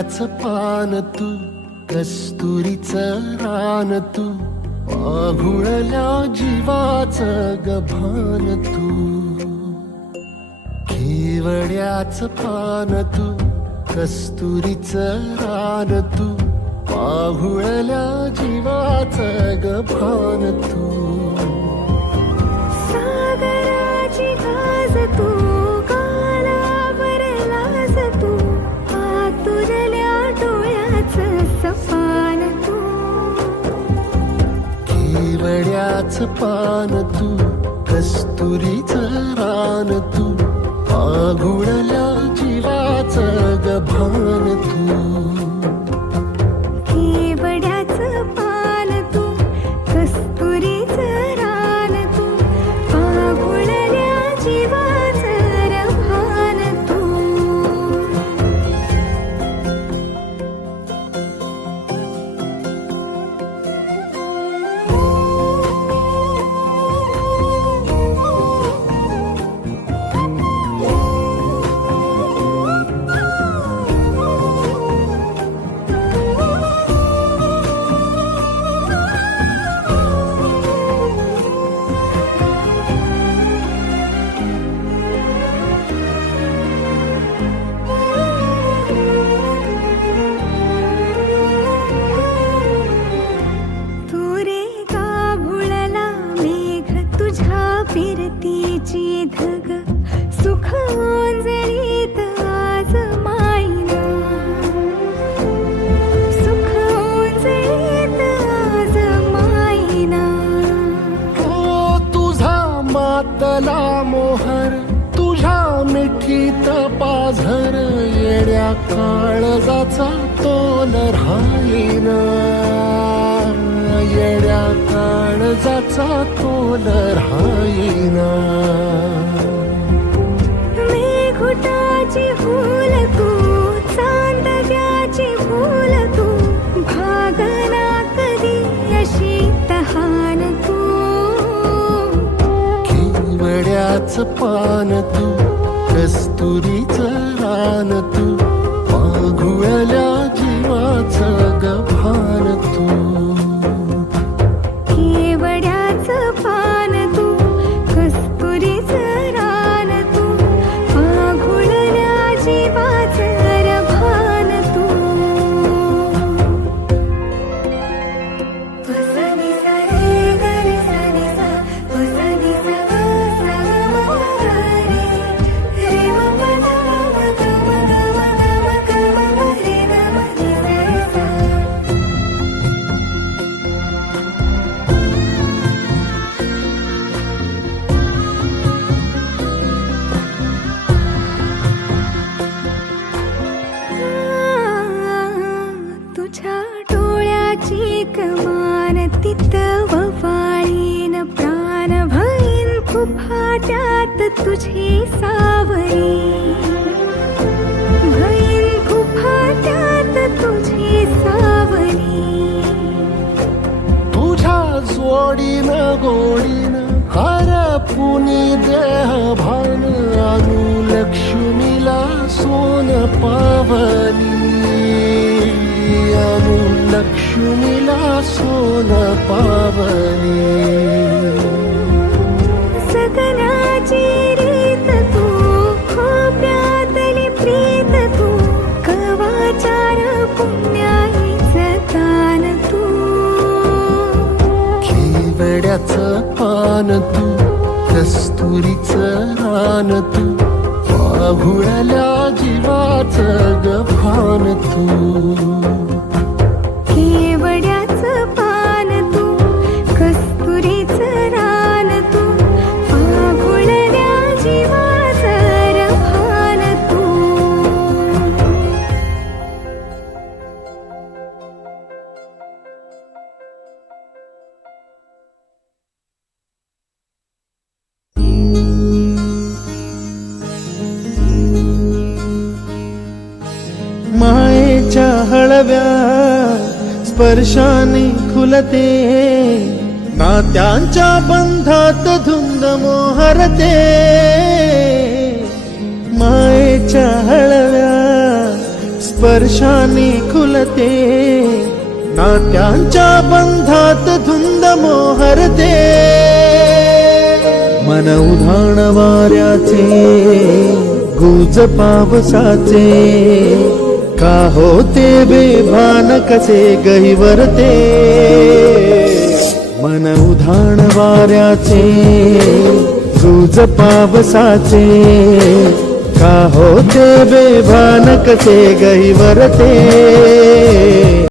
केवड्याचं पान तू, कस्तुरीचं रान तू, आघुळल्या जीवाचं गभान तू. केवड्याचं पान तू, कस्तुरीचं रान तू, आघुळल्या जीवाचं गभान तू. सागराची गाज तू, गालावर लाज तू, आतुरल्या डोळ्याचं सपान तू. केवड्याचं पान तू, कस्तुरीचं रान तू, आघुळल्या जीवाचं गभान तू. केवड्याचं पान तू, कस्तुरीचं रान तू, आघुळल्या जीवाचं रभान तू. फिरतीची धग सुख ओंजळीत आज मायना, सुख ओंजळीत आज मायना. हो तुझा मातला मोहर, तुझ्या मिठीत पाझर, येड्या काळजाचा तोल राहीना, येड्या काळजाचा तोल राहीना. मेघुटाची फूल तू, चांदण्याची फूल तू, भागना कधी अशी तहान तू. केवड्याचं पान तू, कस्तुरीचं रान तू, आघुळल्या जीवाचं गभान तू. केवड्याचं पान तू, कस्तुरीचं रान तू, आघुळल्या जीवाचं रभान तू. वसनी सा रे ग रे सा रे सा, वसनी सा ग सा ग म ग रे, रे म प ध म ग म ग म ग म ग म रे ग म नि सा रे सा. तुझ्या डोळ्याची कमान तिथं ववाळीन, प्राण भईन फुफाट्यात तुझी सावरी, भईन फुफाट्यात तुझी सावरी. तुझ्या जोडीनं गोडीनं हरपुनी देह भान, अनुलक्ष्मीला सोन पावली, अनुलक्ष्मीला सोन पावली. सगनाची रीत तू, खोप्यातली प्रीत तू, कवाचार पुण्याईचं दान तू. केवड्याचं पान तू, कस्तुरीचं रान तू, आघुळल्या जीवाचं गभान तू. केवड्याचं पान तू, कस्तुरीचं रान तू, आघुळल्या जीवाचं रभान तू. मायेच्या हळव्या स्पर्शाने खुलते, नात्यांच्या बंधात धुंद मोहरते. मायेच्या हळव्या स्पर्शाने खुलते, नात्यांच्या बंधात धुंद मोहरते. मन उधाण वाऱ्याचे, गुज पावसाचे, का होते बेभान कसे गहिवरते. मन उधाण वाऱ्याचे, गुज पावसाचे, का होते बेभान कसे गहिवरते.